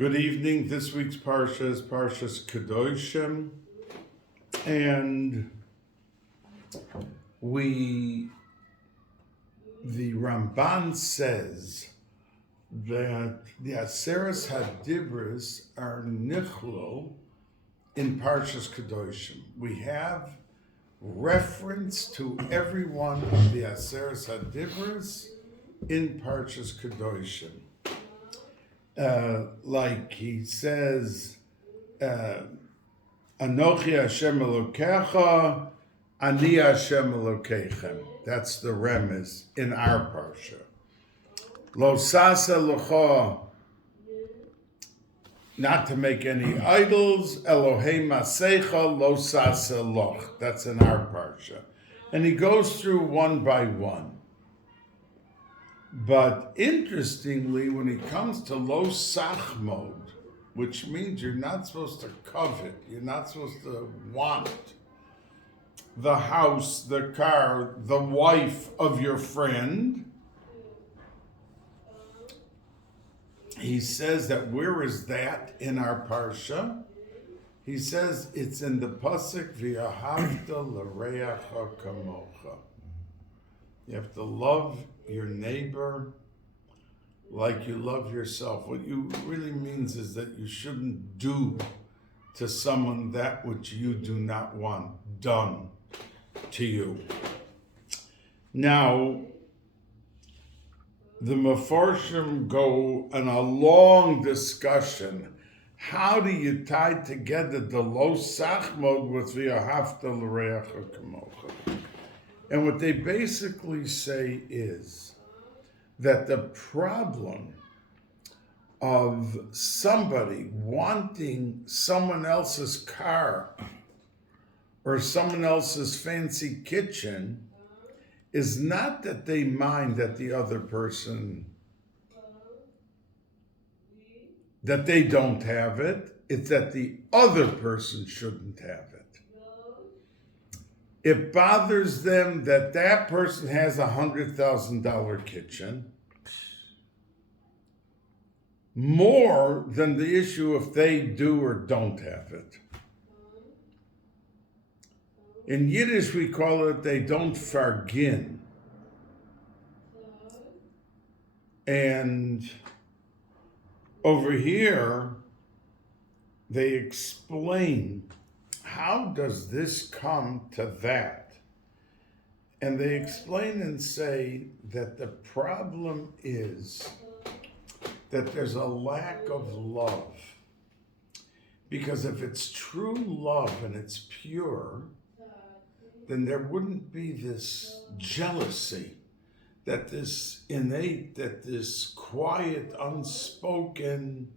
Good evening. This week's Parsha is Parshas Kedoshim, and the Ramban says that the Aseres HaDibros are nichlo in Parshas Kedoshim. We have reference to every one of the Aseres HaDibros in Parshas Kedoshim. Like he says, Anochi Hashem Elokecha, Ani Hashem Elokechem. That's the remez in our parsha. Lo sasa locha, not to make any idols. Elohei Masecha lo sasa loch. That's in our parsha. And he goes through one by one. But interestingly, when it comes to lo sachmod, which means you're not supposed to covet, you're not supposed to want the house, the car, the wife of your friend, he says that where is that in our parsha? He says it's in the pasuk v'ahavta l'reacha kamocha. You have to love your neighbor like you love yourself. What you really means is that you shouldn't do to someone that which you do not want done to you. Now, the Mefarshim go on a long discussion. How do you tie together the lo sachmod with v'ahavta l'reacha kamocha? And what they basically say is that the problem of somebody wanting someone else's car or someone else's fancy kitchen is not that they mind that the other person, that they don't have it, it's that the other person shouldn't have it. It bothers them that that person has a $100,000 kitchen more than the issue if they do or don't have it. In Yiddish, we call it they don't fargin. And over here, they explain, how does this come to that? And they explain and say that the problem is that there's a lack of love. Because if it's true love and it's pure, then there wouldn't be this jealousy, that this innate, that this quiet, unspoken,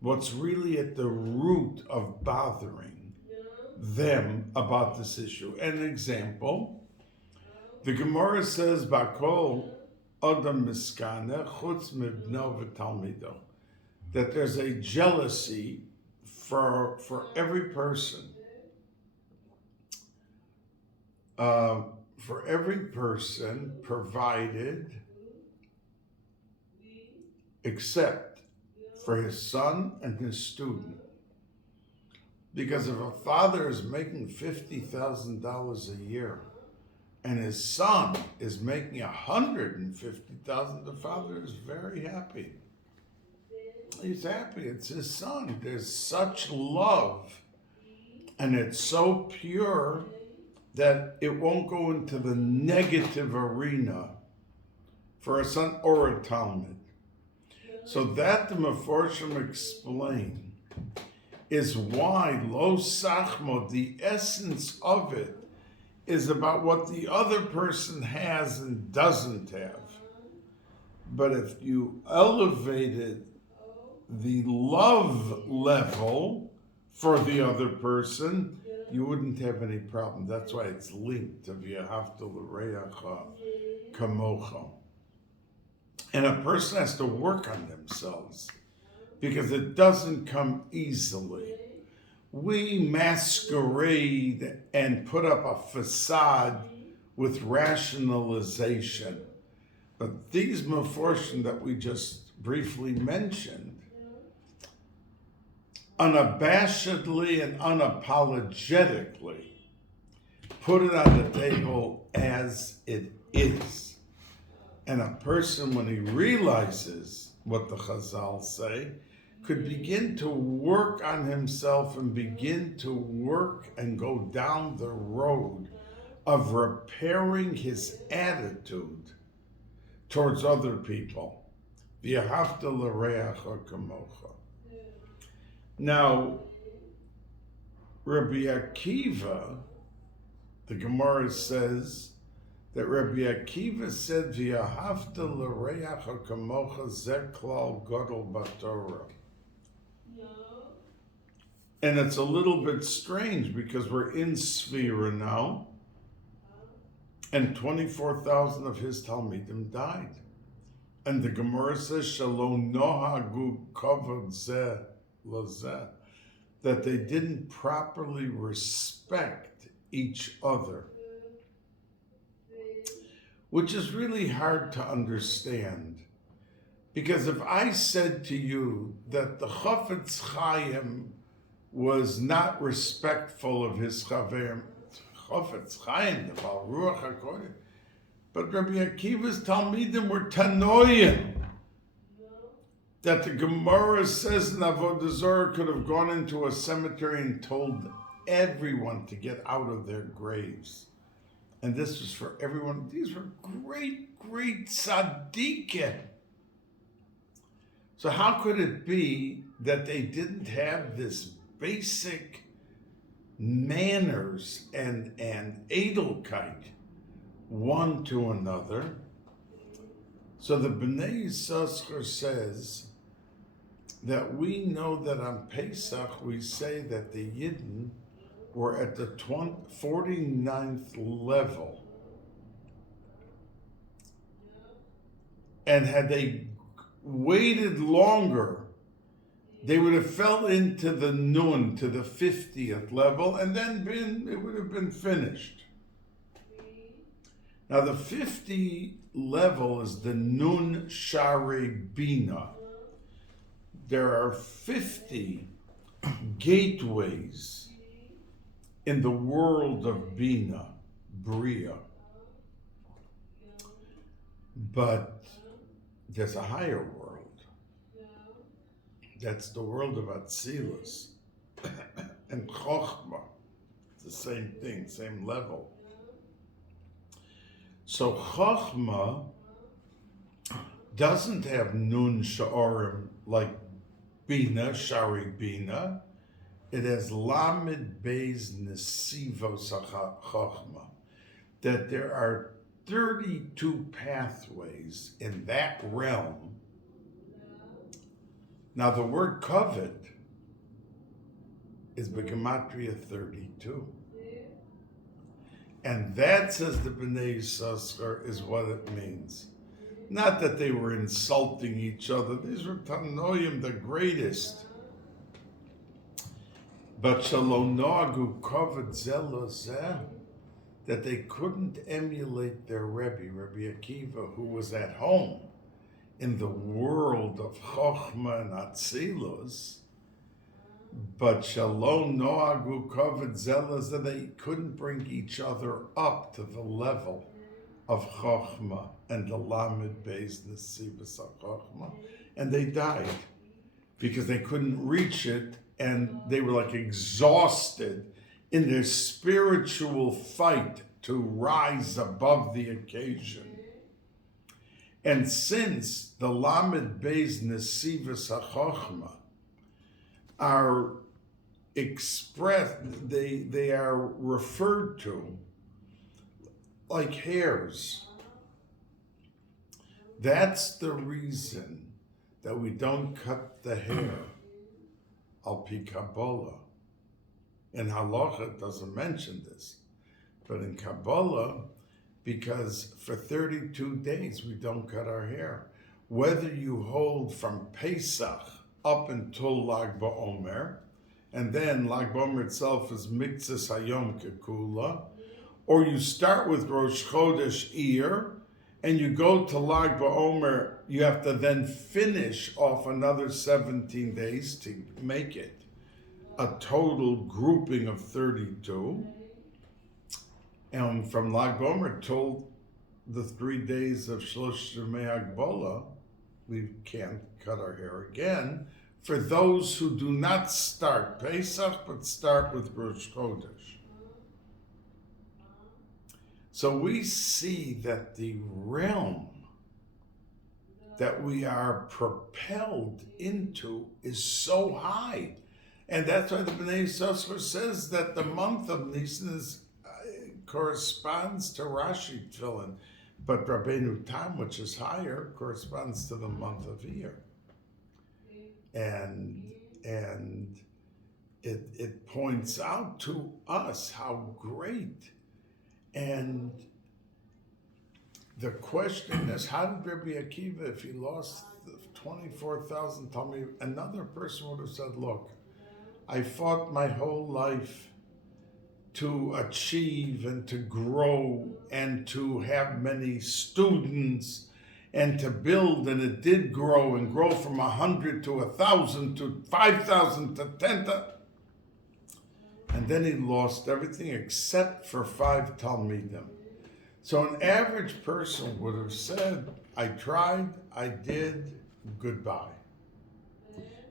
what's really at the root of bothering them about this issue. An example, the Gemara says, Bakol Adam Miskane Chutz Mibno V'Talmido, that there's a jealousy for every person. For every person, provided, except for his son and his student. Because if a father is making $50,000 a year and his son is making $150,000, the father is very happy. He's happy. It's his son. There's such love, and it's so pure that it won't go into the negative arena for a son or a Talmud. So that the Mefarshim explain is why lo sachmod, the essence of it, is about what the other person has and doesn't have. But if you elevated the love level for the other person, you wouldn't have any problem. That's why it's linked to v'ahavta l'reacha kamocha. And a person has to work on themselves, because it doesn't come easily. We masquerade and put up a facade with rationalization. But these meforshim that we just briefly mentioned unabashedly and unapologetically put it on the table as it is. And a person, when he realizes what the Chazal say, could begin to work on himself and begin to work and go down the road of repairing his attitude towards other people. V'yahavta l'reacha kamocha. Now, Rabbi Akiva, the Gemara says that Rabbi Akiva said, "V'yahavta l'reacha kamocha zeh klal gadol b'Torah." And it's a little bit strange because we're in Sfira now, and 24,000 of his Talmidim died. And the Gemara says, "Shalom nohagu kavod zeh lazeh," that they didn't properly respect each other, which is really hard to understand. Because if I said to you that the Chafetz Chaim was not respectful of his Chaver, Chafetz Chaim, the Baal Ruach HaKodesh, but Rabbi Akiva's Talmidim were Tanoim, that the Gemara says in Avodah Zarah could have gone into a cemetery and told everyone to get out of their graves. And this was for everyone. These were great, great tzaddikim. So how could it be that they didn't have this basic manners and edelkeit one to another? So the Bnei Yissaschar says that we know that on Pesach we say that the Yidden were at the 49th level. And had they waited longer, they would have fell into the Nun, to the 50th level, and then it would have been finished. Now the 50 level is the Nun Shari Bina. There are 50 gateways in the world of Bina, Bria. But there's a higher world. That's the world of Atzilus and Chochmah. It's the same thing, same level. So Chochmah doesn't have Nun Sha'arim like Bina, Shari Bina. It has Lamed Beis Nesivos Chochmah. That there are 32 pathways in that realm. Now the word covet is Begematria 32. And that, says the Bnei Yissaschar, is what it means. Not that they were insulting each other. These were Tanoim, the greatest. But Shalom Noagu Kovet Zelozeh, that they couldn't emulate their Rebbe, Rabbi Akiva, who was at home in the world of Chochmah and Atzilus. But Shalom Noagu Kovet Zelozeh, they couldn't bring each other up to the level of Chochmah and the Lamed Beis Nesivos HaChochmah, and they died because they couldn't reach it, and they were like exhausted in their spiritual fight to rise above the occasion. And since the Lamed Beis Nesivos HaChochmah are expressed, they are referred to like hairs. That's the reason that we don't cut the hair al pi Kabbalah. In Halacha, it doesn't mention this, but in Kabbalah, because for 32 days we don't cut our hair. Whether you hold from Pesach up until Lag BaOmer, and then Lag BaOmer itself is Miktzas Hayom Kekula, or you start with Rosh Chodesh Iyar, and you go to Lag BaOmer, you have to then finish off another 17 days to make it. a total grouping of 32. And from Lag Bomer till the 3 days of Shlosh Yemei Hagbola, we can't cut our hair again, for those who do not start Pesach, but start with Rosh Chodesh. So we see that the realm that we are propelled into is so high. And that's why the Bnei Yissaschar says that the month of Nisan corresponds to Rashi Tefillin, but Rabbeinu Tam, which is higher, corresponds to the month of Iyar. And it points out to us how great. And the question is, how did Rabbi Akiva, if he lost 24,000 Talmud, another person would have said, look, I fought my whole life to achieve and to grow and to have many students and to build, and it did grow and grow from 100 to 1,000 to 5,000 to 10,000. And then he lost everything except for 5 Talmidim. So an average person would have said, I tried, I did, goodbye.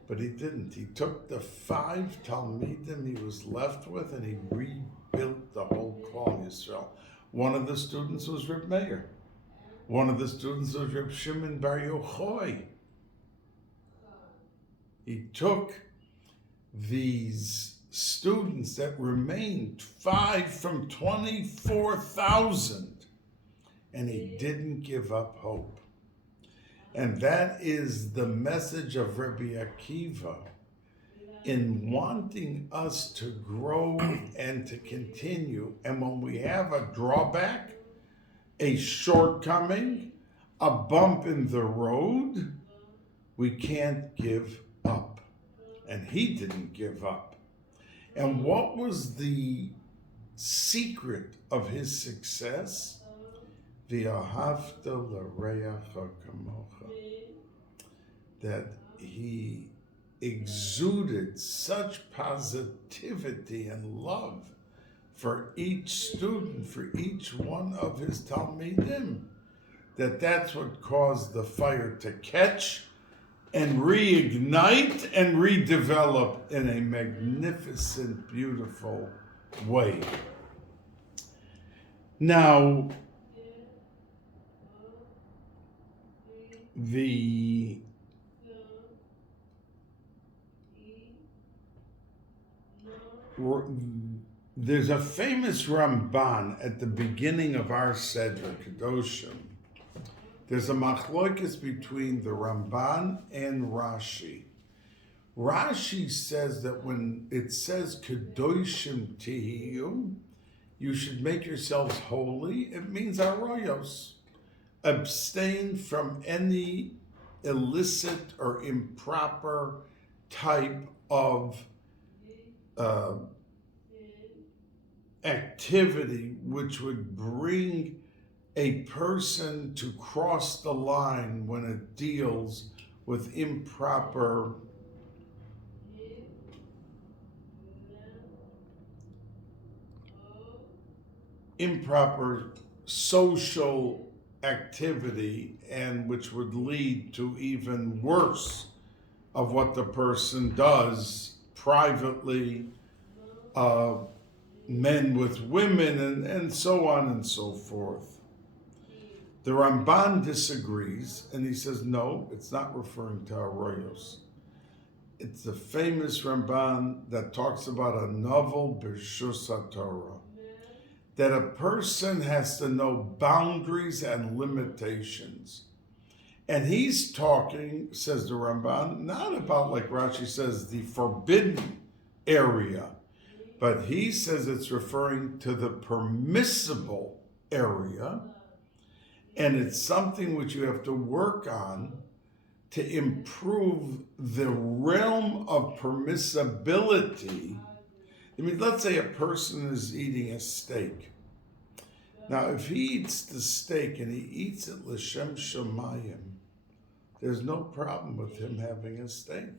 But he didn't. He took the 5 Talmidim he was left with and he rebuilt the whole Klal Yisrael. One of the students was Reb Meir. One of the students was Reb Shimon Bar Yochai. He took these students that remained, 5 from 24,000, and he didn't give up hope. And that is the message of Rabbi Akiva in wanting us to grow and to continue. And when we have a drawback, a shortcoming, a bump in the road, we can't give up. And he didn't give up. And what was the secret of his success? V'ahavta l'reacha kamocha. That he exuded such positivity and love for each student, for each one of his Talmidim, that's what caused the fire to catch and reignite and redevelop in a magnificent, beautiful way. Now, there's a famous Ramban at the beginning of our Seder, Kedoshim. There's a machlokes between the Ramban and Rashi. Rashi says that when it says Kedoshim Tihiyu, you should make yourselves holy. It means arroyos. Abstain from any illicit or improper type of activity which would bring a person to cross the line when it deals with improper social activity, and which would lead to even worse of what the person does privately, men with women, and so on and so forth. The Ramban disagrees, and he says, no, it's not referring to arroyos. It's the famous Ramban that talks about a novel B'Shus HaTorah, that a person has to know boundaries and limitations. And he's talking, says the Ramban, not about, like Rashi says, the forbidden area, but he says it's referring to the permissible area, and it's something which you have to work on to improve the realm of permissibility. I mean, let's say a person is eating a steak. Now, if he eats the steak and he eats it l'shem shamayim, there's no problem with him having a steak.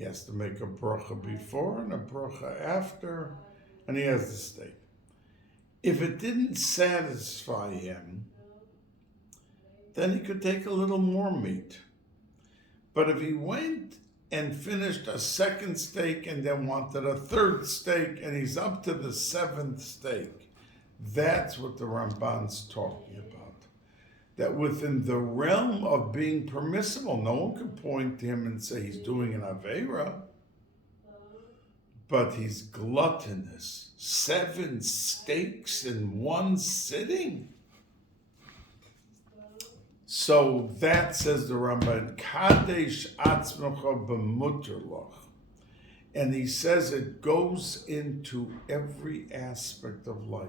He has to make a bracha before and a bracha after, and he has the steak. If it didn't satisfy him, then he could take a little more meat. But if he went and finished a second steak and then wanted a third steak, and he's up to the seventh steak, that's what the Ramban's talking about. That within the realm of being permissible, no one can point to him and say he's doing an Aveira, but he's gluttonous. 7 steaks in one sitting. So that, says the Ramban, Kadesh atzmecha b'muterloch. And he says it goes into every aspect of life.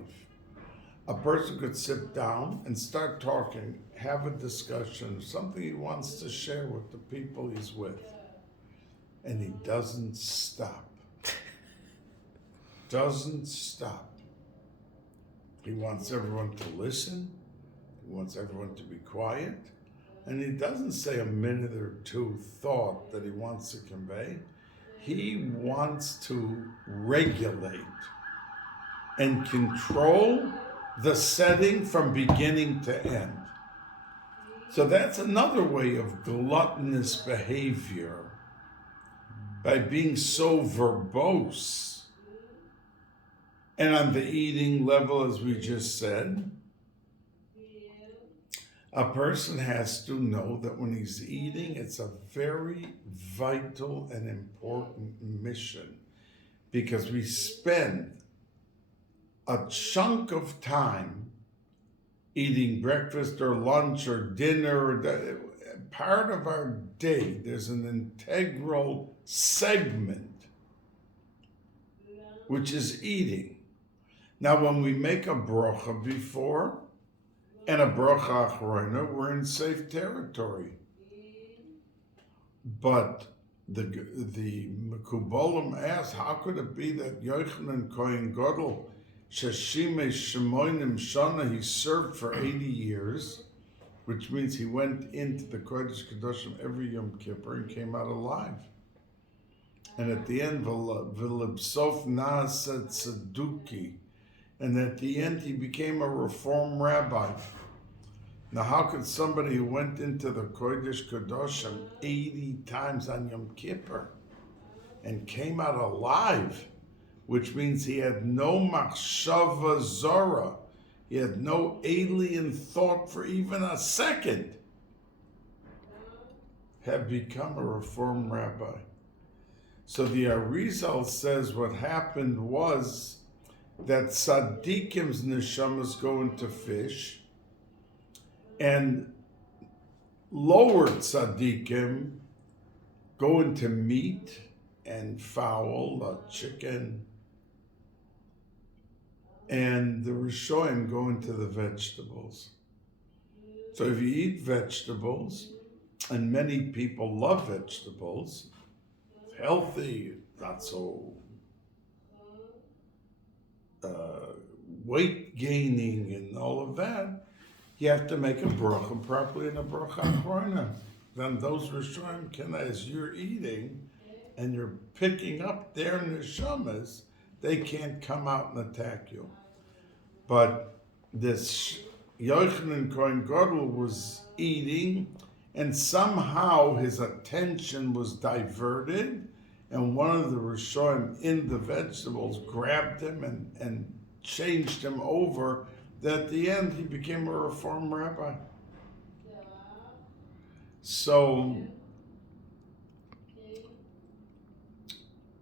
A person could sit down and start talking, have a discussion, something he wants to share with the people he's with. And he doesn't stop. Doesn't stop. He wants everyone to listen. He wants everyone to be quiet. And he doesn't say a minute or two thought that he wants to convey. He wants to regulate and control the setting from beginning to end. So that's another way of gluttonous behavior, by being so verbose. And on the eating level, as we just said, a person has to know that when he's eating, it's a very vital and important mission, because we spend a chunk of time eating breakfast or lunch or dinner. Part of our day, there's an integral segment which is eating. Now, when we make a bracha before and a bracha achrona, we're in safe territory. But the Mekubalim asked, how could it be that Yochanan Kohen Gadol, Sheshimesh Shemoinim Shana, he served for 80 years, which means he went into the Kodesh Kedoshim every Yom Kippur and came out alive. And at the end, V'libsof Na'aseh Tzeduki, and at the end he became a reform rabbi. Now, how could somebody who went into the Kodesh Kedoshim 80 times on Yom Kippur and came out alive, which means he had no machshava zara, he had no alien thought for even a second, have become a reform rabbi? So the Arizal says what happened was that Tzadikim's neshamas go into fish, and lower tzaddikim go into meat and fowl, chicken, and the Rishonim go into the vegetables. So if you eat vegetables, and many people love vegetables, it's healthy, not so weight gaining and all of that, you have to make a bracha properly in a bracha achrona. Then those Rishonim can, as you're eating and you're picking up their neshamas, they can't come out and attack you. But this Yochanan Kohen Gadol was eating, and somehow his attention was diverted, and one of the Rishonim in the vegetables grabbed him and changed him over. That at the end, he became a reform rabbi. So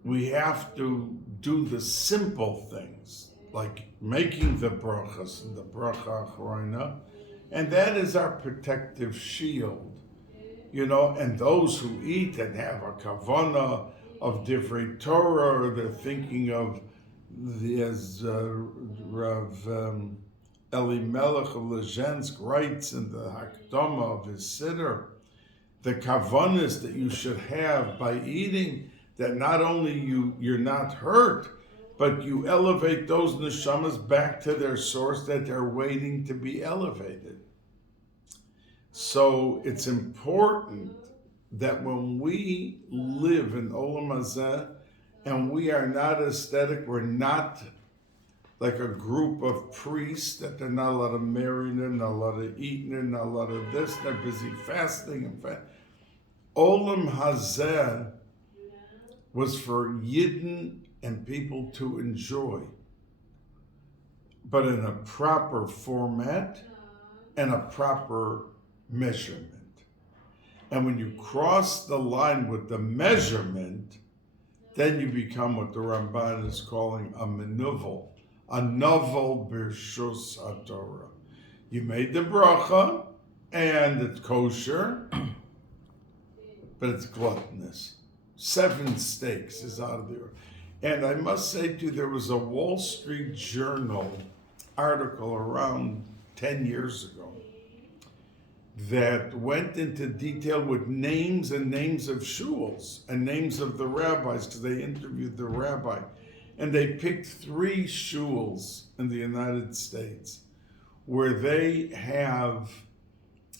we have to do the simple things, like making the brachas and the bracha achrona, and that is our protective shield, and those who eat and have a kavanagh of divrei Torah, or they're thinking of as Rav Elimelech of Lezhensk writes in the Hakdama of his Siddur, the kavanas that you should have by eating, that not only you're not hurt, but you elevate those neshamas back to their source, that they're waiting to be elevated. So it's important that when we live in Olam Hazeh and we are not aesthetic, we're not like a group of priests that they're not allowed to marry, they're not allowed to eat, they're not allowed to this, they're busy fasting and Olam Hazeh was for Yidden and people to enjoy, but in a proper format and a proper measurement. And when you cross the line with the measurement, then you become what the Ramban is calling a menuvel, a novel b'rshus haTorah. You made the bracha, and it's kosher, but it's gluttonous. 7 steaks is out of there. And I must say to you, there was a Wall Street Journal article around 10 years ago that went into detail with names and names of shuls and names of the rabbis, because they interviewed the rabbi. And they picked 3 shuls in the United States where they have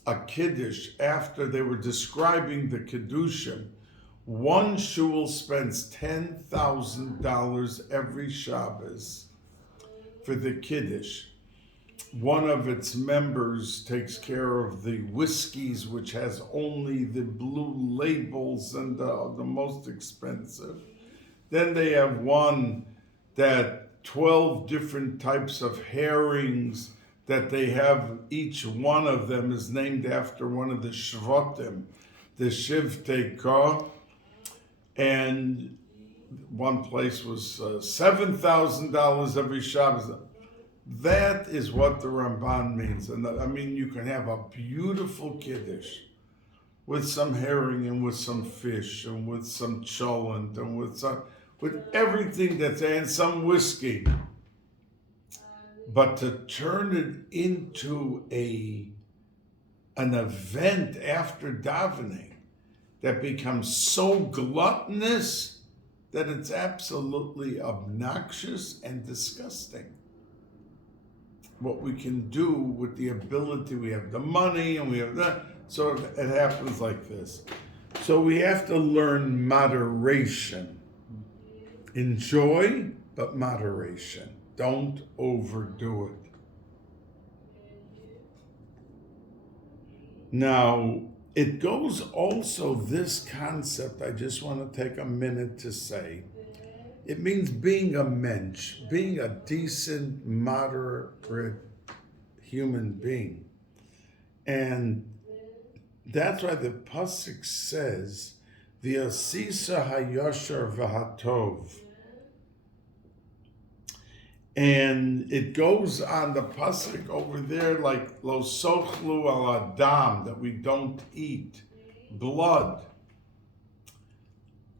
a kiddush after they were describing the Kedoshim. One shul spends $10,000 every Shabbos for the kiddush. One of its members takes care of the whiskeys, which has only the blue labels and the most expensive. Then they have one that 12 different types of herrings that they have. Each one of them is named after one of the Shvatim, the Shivtei. And one place was $7,000 every Shabbos. That is what the Ramban means. And I mean, you can have a beautiful kiddush with some herring and with some fish and with some cholent and with everything that's and some whiskey. But to turn it into an event after davening that becomes so gluttonous that it's absolutely obnoxious and disgusting. What we can do with the ability, we have the money and we have that, so it happens like this. So we have to learn moderation. Enjoy, but moderation. Don't overdo it. Now, it goes also, this concept, I just want to take a minute to say, it means being a mensch, being a decent, moderate human being. And that's why the pasuk says, V'yasisa hayashar v'hatov. And it goes on the pasuk over there like lo sochlu al adam, that we don't eat blood.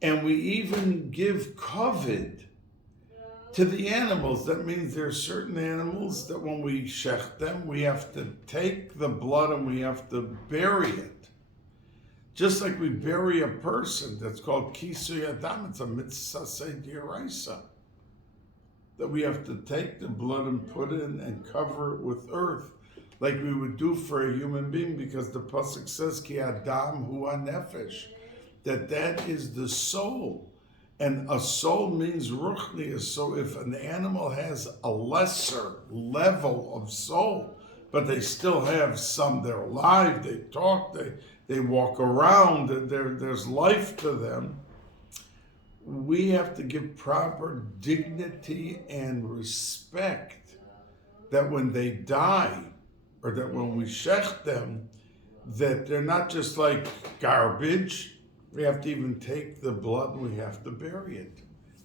And we even give kavod to the animals. That means there are certain animals that when we shech them, we have to take the blood and we have to bury it. Just like we bury a person, that's called kisui adam, it's a mitzvah d'oraisa. That we have to take the blood and put it in and cover it with earth, like we would do for a human being, because the pasuk says ki adam hu hanefesh, that is the soul. And a soul means ruchnius. So if an animal has a lesser level of soul, but they still have some, they're alive, they talk, they walk around, and there's life to them, we have to give proper dignity and respect that when they die, or that when we shech them, that they're not just like garbage. We have to even take the blood and we have to bury it.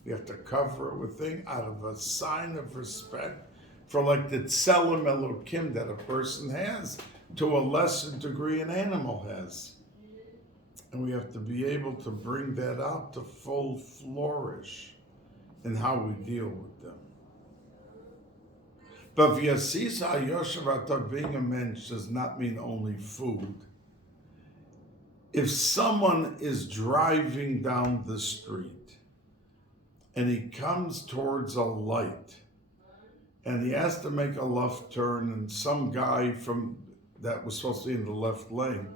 We have to cover it with things out of a sign of respect for like the tselem elokim that a person has to a lesser degree an animal has. And we have to be able to bring that out to full flourish in how we deal with them. But v'yasisa yoshev, being a mensch does not mean only food. If someone is driving down the street and he comes towards a light and he has to make a left turn, and some guy that was supposed to be in the left lane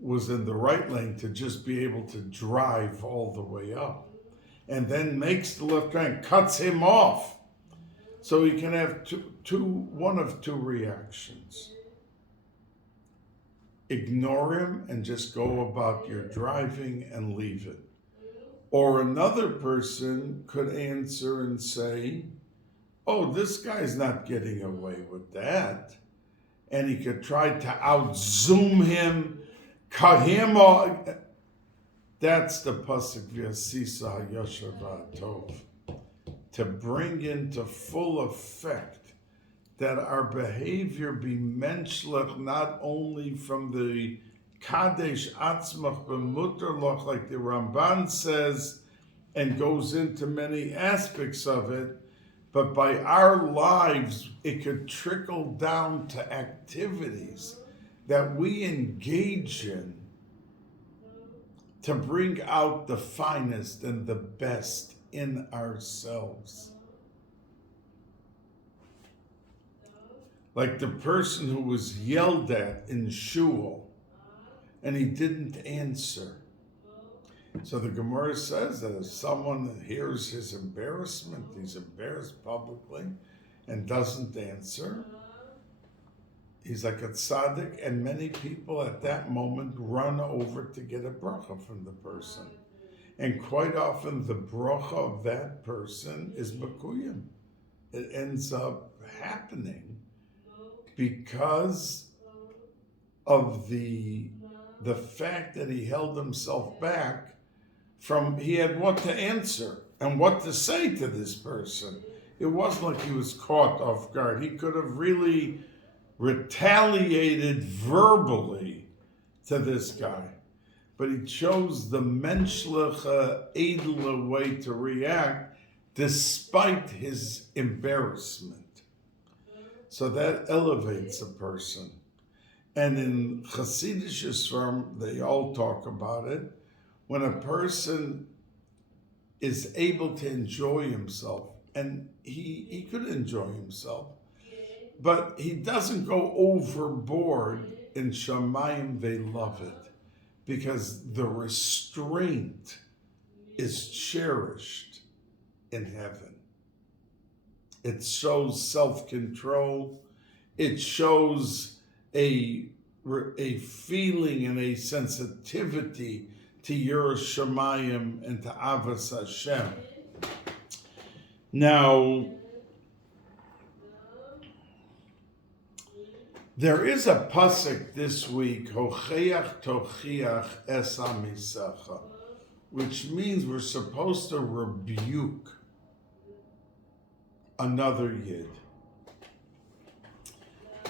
was in the right lane to just be able to drive all the way up, and then makes the left turn, cuts him off. So he can have one of two reactions. Ignore him and just go about your driving and leave it. Or another person could answer and say, oh, this guy's not getting away with that. And he could try to out-zoom him, cut him off. That's the pasuk v'yasisa hayoshav tov, to bring into full effect that our behavior be menschlich, not only from the kadesh atzmach b'muterloch, like the Ramban says, and goes into many aspects of it, but by our lives, it could trickle down to activities that we engage in to bring out the finest and the best in ourselves. Like the person who was yelled at in shul and he didn't answer. So the Gemara says that if someone hears his embarrassment, he's embarrassed publicly and doesn't answer, he's like a tzaddik, and many people at that moment run over to get a bracha from the person. And quite often the bracha of that person is makuyim. It ends up happening because of the fact that he held himself back from, he had what to answer and what to say to this person. It wasn't like he was caught off guard. He could have really retaliated verbally to this guy, but he chose the menschliche, edle way to react despite his embarrassment. So that elevates a person. And in Hasidic Yisrael, they all talk about it. When a person is able to enjoy himself, and he could enjoy himself, but he doesn't go overboard. In Shamayim, they love it because the restraint is cherished in heaven. It shows self-control. It shows a feeling and a sensitivity to Yiras Shamayim and to Avas Hashem. Now, there is a pasuk this week, Hocheach Tochiach Es Amisecha, which means we're supposed to rebuke another Yid.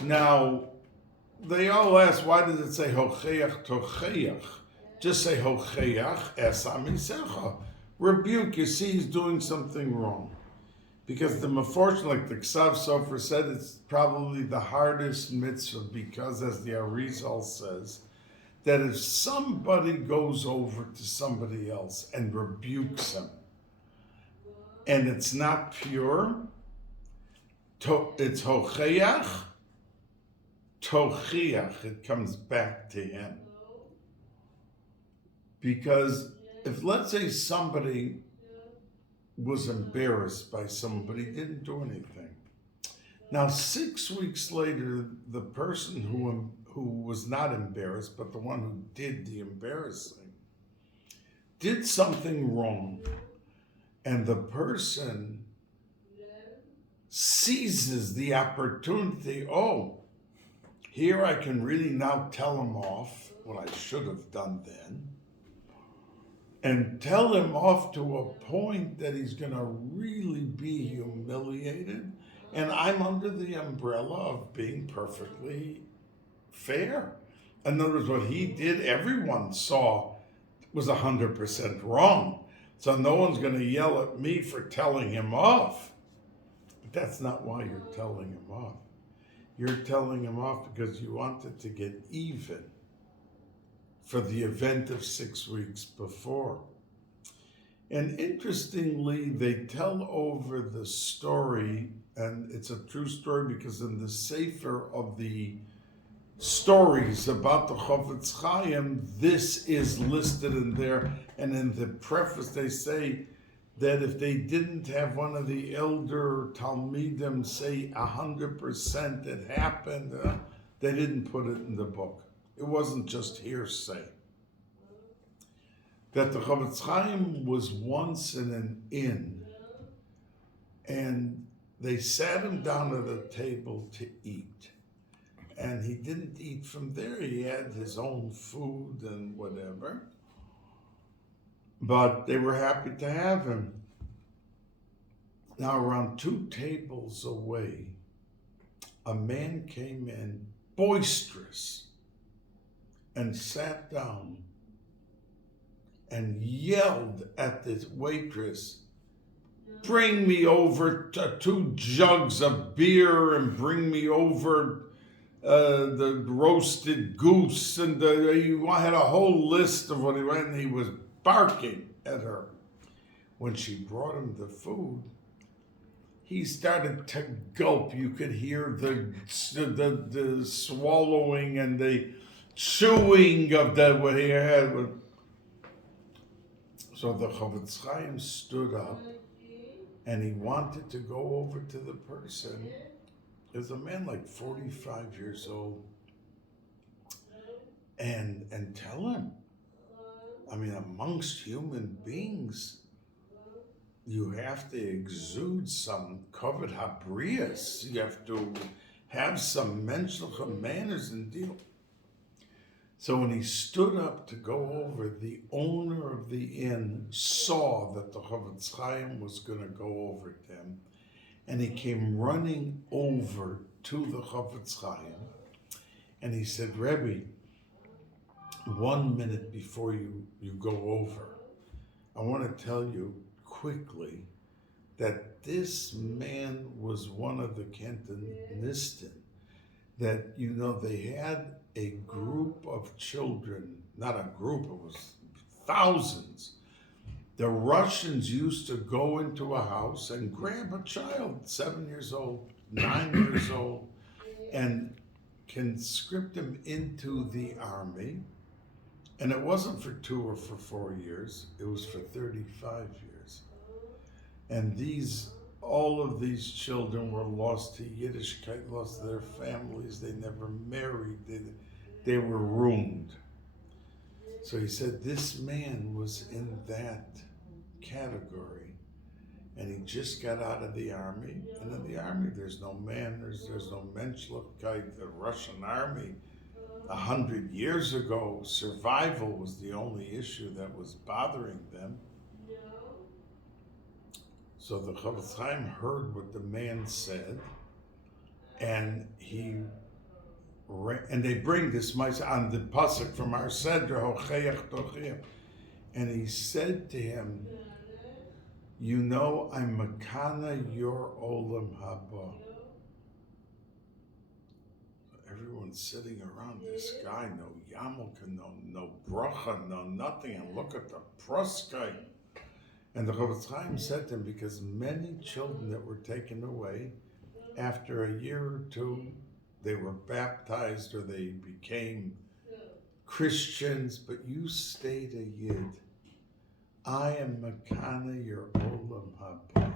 Now, they all ask, why does it say Hocheach Tochiach? Just say Hocheach Es Amisecha. Rebuke, you see he's doing something wrong. Because the Meforshim, like the Ksav Sofer said, it's probably the hardest mitzvah because, as the Arizal says, that if somebody goes over to somebody else and rebukes him, and it's not pure, it's Hocheach, Tochiach, it comes back to him. Because if, let's say, somebody was embarrassed by someone, but he didn't do anything. Now, 6 weeks later, the person who was not embarrassed, but the one who did the embarrassing, did something wrong, and the person seizes the opportunity, oh, here I can really now tell him off what I should have done then, and tell him off to a point that he's going to really be humiliated. And I'm under the umbrella of being perfectly fair. In other words, what he did, everyone saw was 100% wrong. So no one's going to yell at me for telling him off. But that's not why you're telling him off. You're telling him off because you wanted to get even for the event of 6 weeks before. And interestingly, they tell over the story, and it's a true story because in the Sefer of the stories about the Chofetz Chaim, this is listed in there. And in the preface, they say that if they didn't have one of the elder Talmidim say 100% it happened, they didn't put it in the book. It wasn't just hearsay. That the Chofetz Chaim was once in an inn, and they sat him down at a table to eat. And he didn't eat from there. He had his own food and whatever. But they were happy to have him. Now, around 2 tables away, a man came in, boisterous, and sat down and yelled at the waitress, "Bring me over 2 jugs of beer and bring me over the roasted goose." And he had a whole list of what he went, and he was barking at her. When she brought him the food, he started to gulp. You could hear the swallowing and the chewing of what he had. So the Chofetz Chaim stood up, and he wanted to go over to the person. It was a man like 45 years old, and tell him, I mean, amongst human beings, you have to exude some kavod habrius. You have to have some menschliche manners and deal. So when he stood up to go over, the owner of the inn saw that the Chofetz Chaim was going to go over to him, and he came running over to the Chofetz Chaim, and he said, "Rebbe, 1 minute before you go over, I want to tell you quickly that this man was one of the Kantonisten, that, they had a group of children, not a group, it was thousands. The Russians used to go into a house and grab a child, 7 years old, 9 years old, and conscript him into the army. And it wasn't for 2 or for 4 years, it was for 35 years. And all of these children were lost to Yiddishkeit, lost their families, they never married, they were ruined. So he said this man was in that category, and he just got out of the army, and in the army there's no manners, there's no menschlichkeit. The Russian army, 100 years ago, survival was the only issue that was bothering them. So the Chofetz Chaim heard what the man said, and they bring this on the pasuk from our Seder, Hocheach Tochiach, and he said to him, I'm makana your olam haba. Everyone's sitting around this guy, no yamulka, no bracha, no nothing, and look at the proskai. And the Chofetz Chaim said to him, because many children that were taken away, after a year or 2, they were baptized or they became Christians, but you stayed a Yid. I am makana your olam haba.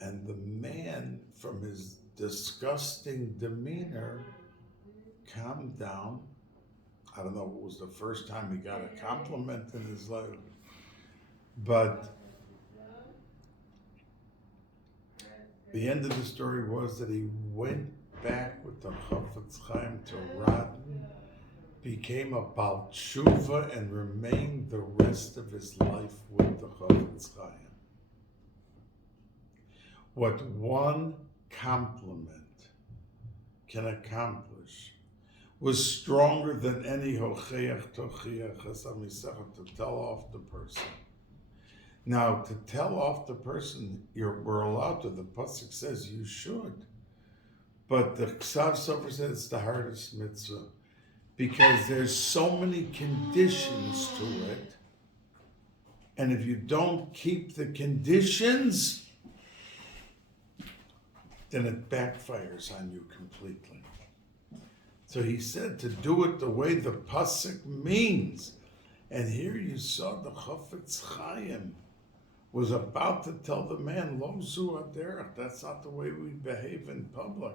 And the man, from his disgusting demeanor, calmed down. I don't know if it was the first time he got a compliment in his life, but the end of the story was that he went back with the Chofetz Chaim to Radin, became a Baal Tshuva, and remained the rest of his life with the Chofetz Chaim. What one compliment can accomplish was stronger than any hocheach tochiach to tell off the person. Now, to tell off the person, we're allowed to. The pasuk says you should, but the Ksav Sofer says it's the hardest mitzvah because there's so many conditions to it, and if you don't keep the conditions, then it backfires on you completely. So he said to do it the way the pasuk means. And here you saw the Chafetz Chaim was about to tell the man, Lo zu haderech, that's not the way we behave in public.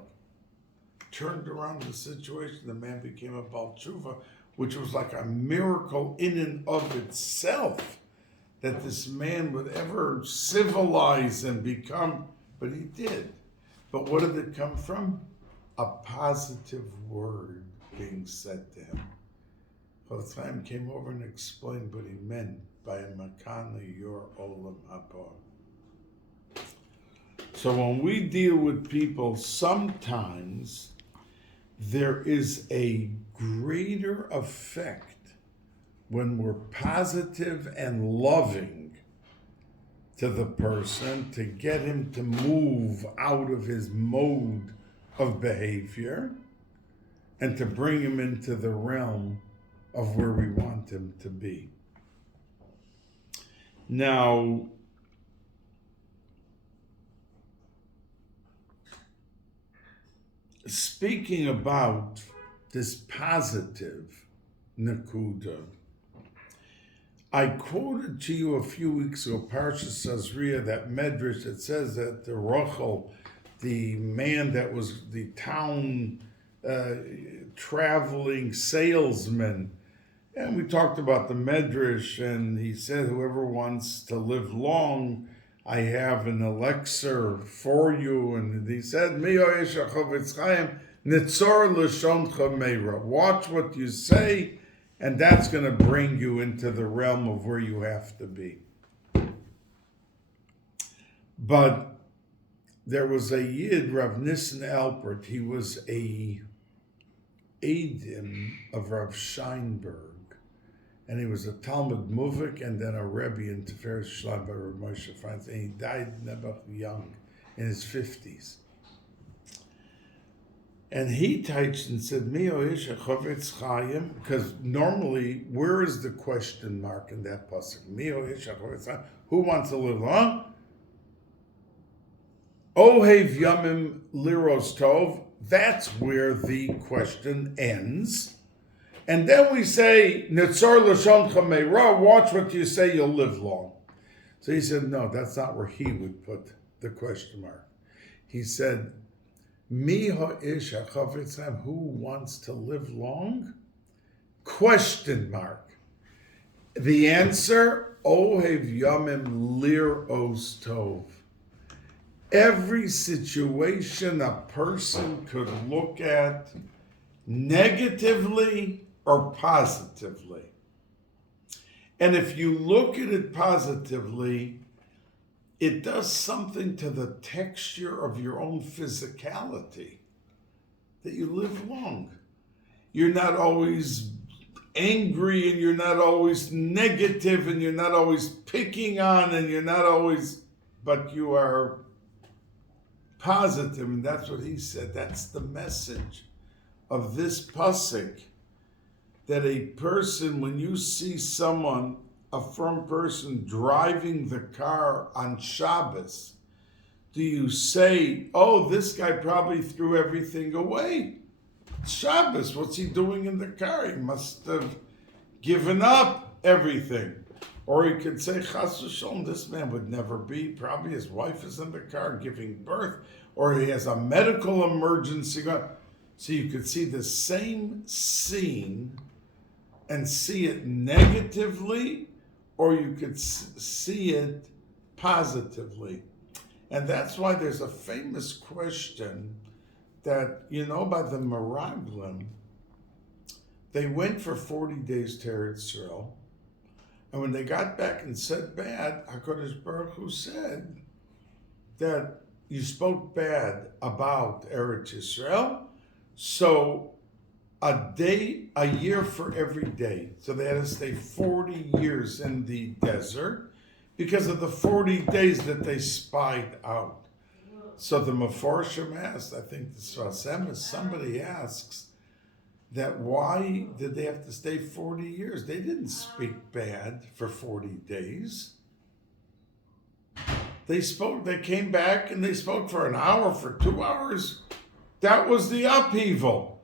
Turned around the situation, the man became a Baal Tshuva, which was like a miracle in and of itself, that this man would ever civilize and become, but he did. But what did it come from? A positive word being said to him. Chafetz Chaim came over and explained what he meant by a makana your olam haba. So when we deal with people, sometimes there is a greater effect when we're positive and loving to the person to get him to move out of his mode of behavior and to bring him into the realm of where we want him to be. Now, speaking about this positive nakuda, I quoted to you a few weeks ago, Parshas Azriah, that medrash that says that the Rachel, the man that was the town traveling salesman, and we talked about the medrash, and he said, whoever wants to live long, I have an elixir for you. And he said, watch what you say, and that's going to bring you into the realm of where you have to be. But there was a Yid, Rav Nissen Alpert. He was a Eidim of Rav Scheinberg. And he was a Talmud Muvik and then a Rebbe in Tiferes Shalom by Rav Moshe Feinstein. And he died Nebuch young, in his 50s. And he touched and said, Mi oish Chafetz Chaim, because normally, where is the question mark in that pasuk? Mi oish Chafetz Chaim, who wants to live long? Ohev Yamim Liros Tov, that's where the question ends. And then we say, Netzor L'shoncha Meira, watch what you say, you'll live long. So he said, no, that's not where he would put the question mark. He said, Mi ha'ish ha'chafetz chaim, who wants to live long? Question mark. The answer, Ohev Yamim Liros Tov. Every situation a person could look at negatively or positively. And if you look at it positively, it does something to the texture of your own physicality, that you live long. You're not always angry, and you're not always negative, and you're not always picking on, and you're not always, but you are positive, and that's what he said. That's the message of this pasuk, that a person, when you see someone, a firm person driving the car on Shabbos, do you say, oh, this guy probably threw everything away? It's Shabbos, what's he doing in the car? He must have given up everything. Or he could say, Chas v'sholom, this man would never be. Probably his wife is in the car giving birth, or he has a medical emergency. So you could see the same scene and see it negatively, or you could see it positively. And that's why there's a famous question that, by the Meraglim, they went for 40 days to Yisrael, and when they got back and said bad, HaKadosh Baruch Hu said that you spoke bad about Eretz Yisrael, so a year for every day. So they had to stay 40 years in the desert because of the 40 days that they spied out. So the Meforshim asked, I think the Sfasem, somebody asks, that why did they have to stay 40 years? They didn't speak bad for 40 days. They came back and they spoke for an hour, for 2 hours. That was the upheaval.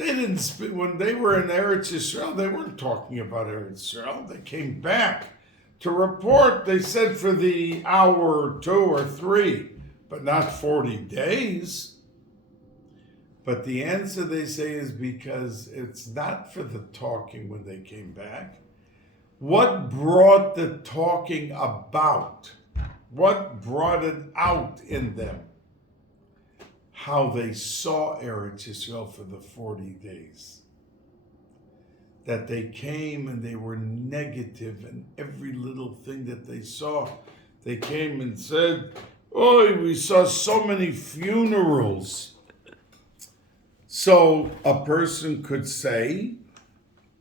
They didn't speak, when they were in Eretz Yisrael, they weren't talking about Eretz Yisrael. They came back to report, they said, for the hour or 2 or 3, but not 40 days. But the answer, they say, is because it's not for the talking when they came back. What brought the talking about? What brought it out in them? How they saw Eretz Yisrael for the 40 days. That they came and they were negative, and every little thing that they saw, they came and said, "Oh, we saw so many funerals." So a person could say,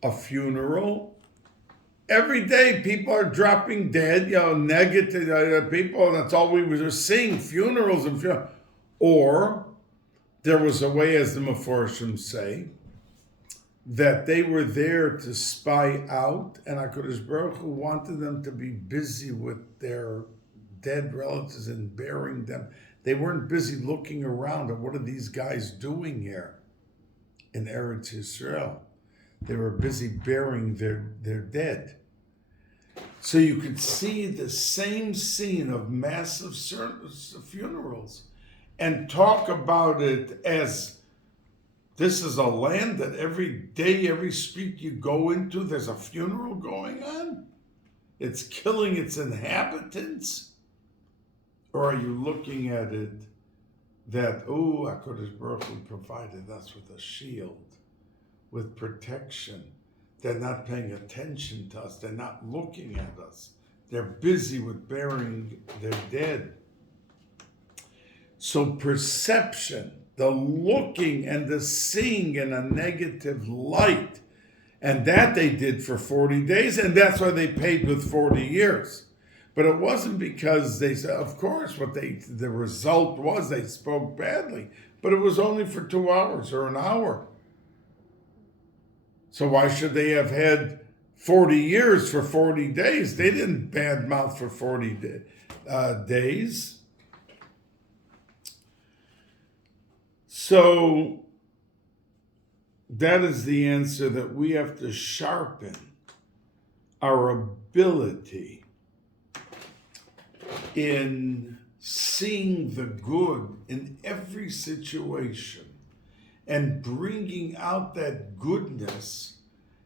a funeral, every day people are dropping dead, negative people, that's all we were seeing, funerals and funerals. Or there was a way, as the Meforshim say, that they were there to spy out, and HaKadosh Baruch Hu wanted them to be busy with their dead relatives and burying them. They weren't busy looking around at what are these guys doing here in Eretz Yisrael. They were busy burying their dead. So you could see the same scene of massive funerals and talk about it as this is a land that every day, every street you go into, there's a funeral going on. It's killing its inhabitants. Or are you looking at it that, HaKadosh Baruch Hu provided us with a shield, with protection. They're not paying attention to us. They're not looking at us. They're busy with burying their dead. So perception, the looking and the seeing in a negative light, and that they did for 40 days, and that's why they paid with 40 years. But it wasn't because they said, of course, the result was they spoke badly, but it was only for 2 hours or an hour. So why should they have had 40 years for 40 days? They didn't badmouth for 40 days. So that is the answer, that we have to sharpen our ability in seeing the good in every situation and bringing out that goodness,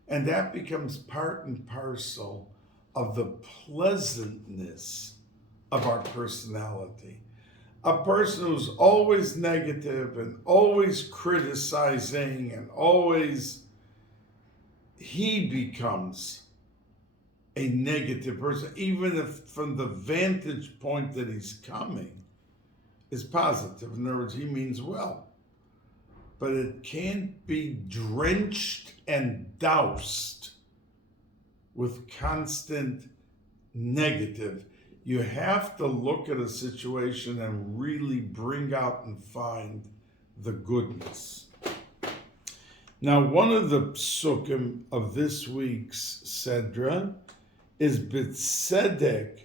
and that becomes part and parcel of the pleasantness of our personality. A person who's always negative and always criticizing and always, he becomes a negative person, even if from the vantage point that he's coming is positive. In other words, he means well. But it can't be drenched and doused with constant negative. You have to look at a situation and really bring out and find the goodness. Now, one of the psukim of this week's Sedra is B'tzedek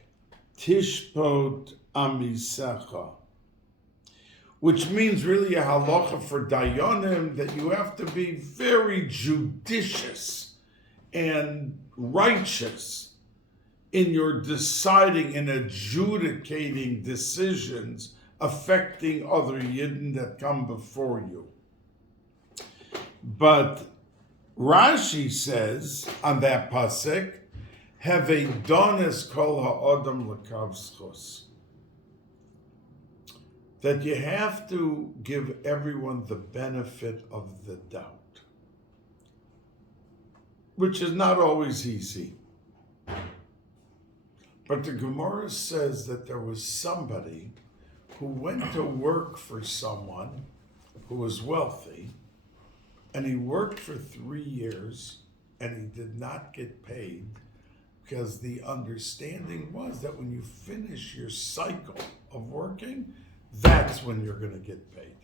Tishpot Amisecha, which means really a halacha for dayanim, that you have to be very judicious and righteous in your deciding and adjudicating decisions affecting other yidden that come before you. But Rashi says on that pasuk, have a donis kol ha'odam l'kav schos, that you have to give everyone the benefit of the doubt, which is not always easy. But the Gemara says that there was somebody who went to work for someone who was wealthy, and he worked for 3 years, and he did not get paid, because the understanding was that when you finish your cycle of working, that's when you're going to get paid.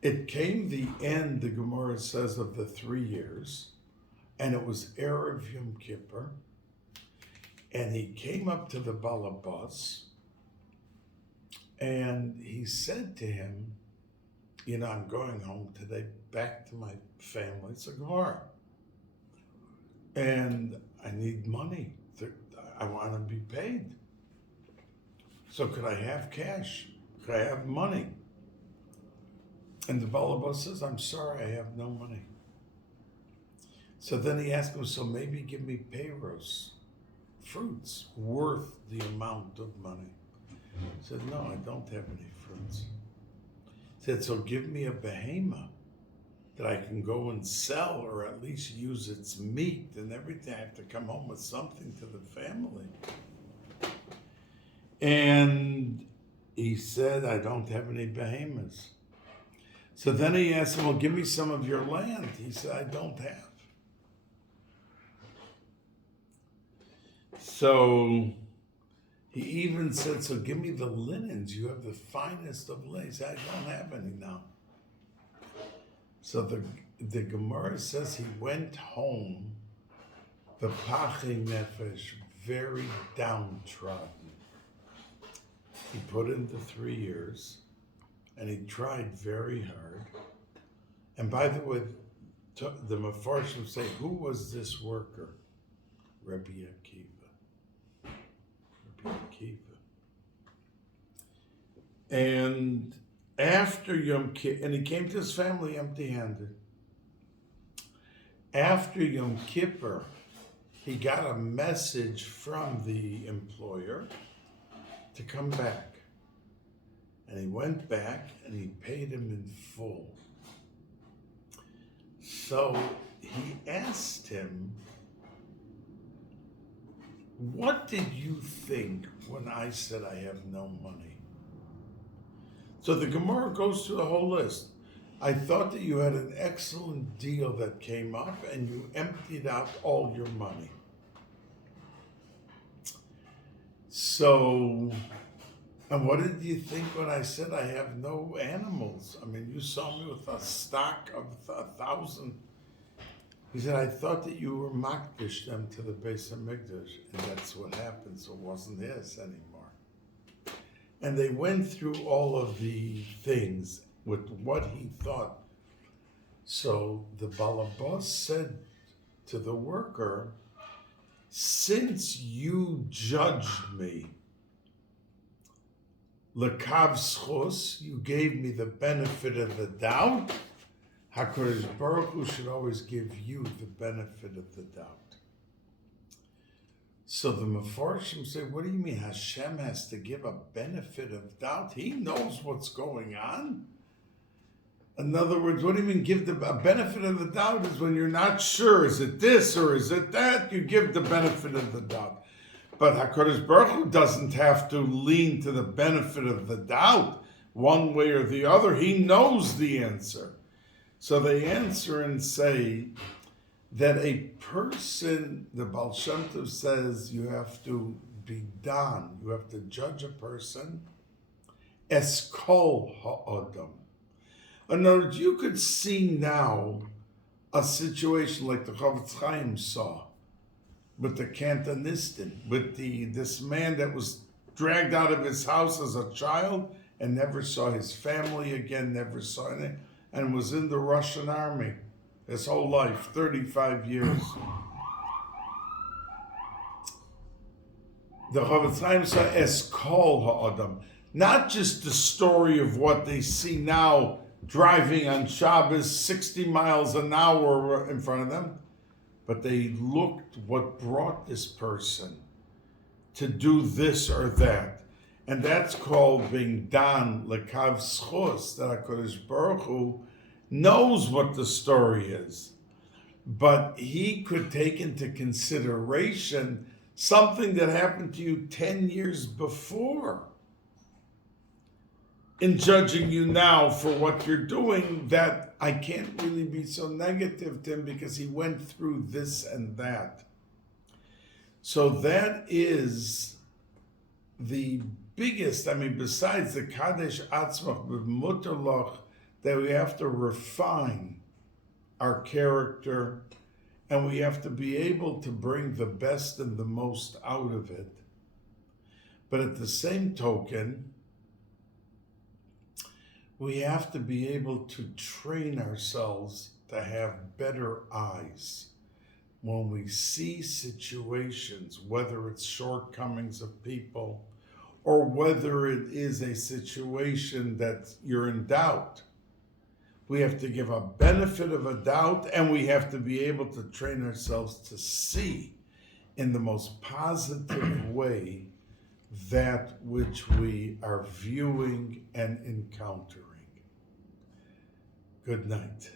It came the end, the Gemara says, of the 3 years, and it was Erev Yom Kippur, and he came up to the balabas, and he said to him, I'm going home today, back to my family. It's a Gemara. And I need money. I want to be paid. So could I have cash? Could I have money? And the Balabas says, I'm sorry, I have no money. So then he asked him, so maybe give me payros, fruits, worth the amount of money. He said, no, I don't have any fruits. He said, so give me a behemoth that I can go and sell, or at least use its meat and everything. I have to come home with something to the family. And he said, I don't have any behemoths. So then he asked him, well, give me some of your land. He said, I don't have. So he even said, so give me the linens. You have the finest of linens. I don't have any now. So the Gemara says he went home, the Pachi Nefesh, very downtrodden. He put in the 3 years, and he tried very hard. And by the way, the Mefarshim say, who was this worker? Rabbi Akiva. Rabbi Akiva. And after Yom Kippur, and he came to his family empty-handed. After Yom Kippur, he got a message from the employer to come back. And he went back and he paid him in full. So he asked him, what did you think when I said I have no money? So the Gemara goes through the whole list. I thought that you had an excellent deal that came up and you emptied out all your money. So, and what did you think when I said I have no animals? I mean, you saw me with a stock of 1,000. He said, I thought that you were makdish them to the Bais Hamikdash, and that's what happened, so it wasn't his anymore. And they went through all of the things with what he thought. So the Balabas said to the worker, since you judged me, lekav schos, you gave me the benefit of the doubt, HaKadosh Baruch Hu should always give you the benefit of the doubt. So the Mefarshim say, what do you mean Hashem has to give a benefit of doubt? He knows what's going on. In other words, what do you mean give a benefit of the doubt is when you're not sure, is it this or is it that? You give the benefit of the doubt. But HaKadosh Baruch Hu doesn't have to lean to the benefit of the doubt one way or the other. He knows the answer. So they answer and say that a person, the Baal Shem Tov says, you have to be done. You have to judge a person es kol ha'adam. In other words, you could see now a situation like the Chavetz Chaim saw with the Cantonistan, with this man that was dragged out of his house as a child and never saw his family again, never saw anything, and was in the Russian army his whole life, 35 years. The Chavetz Chaim saw es kol ha'adam, not just the story of what they see now driving on Shabbos 60 miles an hour in front of them, but they looked what brought this person to do this or that. And that's called being dan lekav schos, that HaKadosh Baruch Hu knows what the story is. But he could take into consideration something that happened to you 10 years before in judging you now for what you're doing, that I can't really be so negative to him because he went through this and that. So that is the biggest, besides the Kadesh Atzmach b'Mutalach, that we have to refine our character and we have to be able to bring the best and the most out of it. But at the same token, We have to be able to train ourselves to have better eyes when we see situations, whether it's shortcomings of people or whether it is a situation that you're in doubt. We have to give a benefit of a doubt, and we have to be able to train ourselves to see in the most positive way that which we are viewing and encountering. Good night.